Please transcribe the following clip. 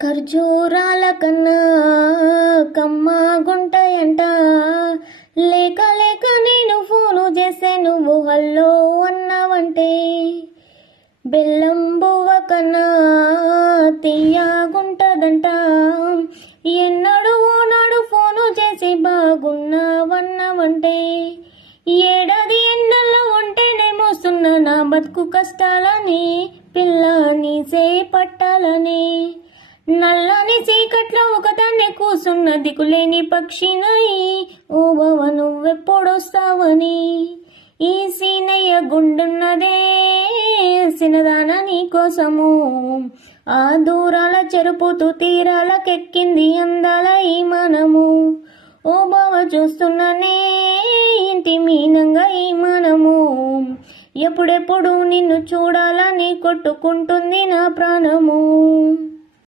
ఖర్జూరాల కన్నా కమ్మగుంటాయంట. లేక లేక నేను ఫోను చేసే నువ్వు హల్లో అన్నావంటే, బెల్లం బువ్వ కన్నా తీయగుంటదంట. ఎన్నడు ఓనాడు ఫోను చేసి బాగున్నావన్నావంటే, ఏడాది ఎండల్లో ఉంటేనే మోస్తున్న నా బతుకు కష్టాలని పిల్ల నీసే పట్టాలని. నల్లని చీకట్లో ఒకదాన్నే కూసున్న దిక్కులేని పక్షినై, ఓ బావ నువ్వెప్పుడొస్తావని. ఈ సీనయ్య గుండున్నదే సినదాన నీ కోసము, ఆ దూరాల చెరుపుతూ తీరాలకెక్కింది అందాల ఈ మనము. ఓ బావ చూస్తున్నానే ఇంటి మీనంగా ఈ మనము, ఎప్పుడెప్పుడు నిన్ను చూడాలని కొట్టుకుంటుంది నా ప్రాణము.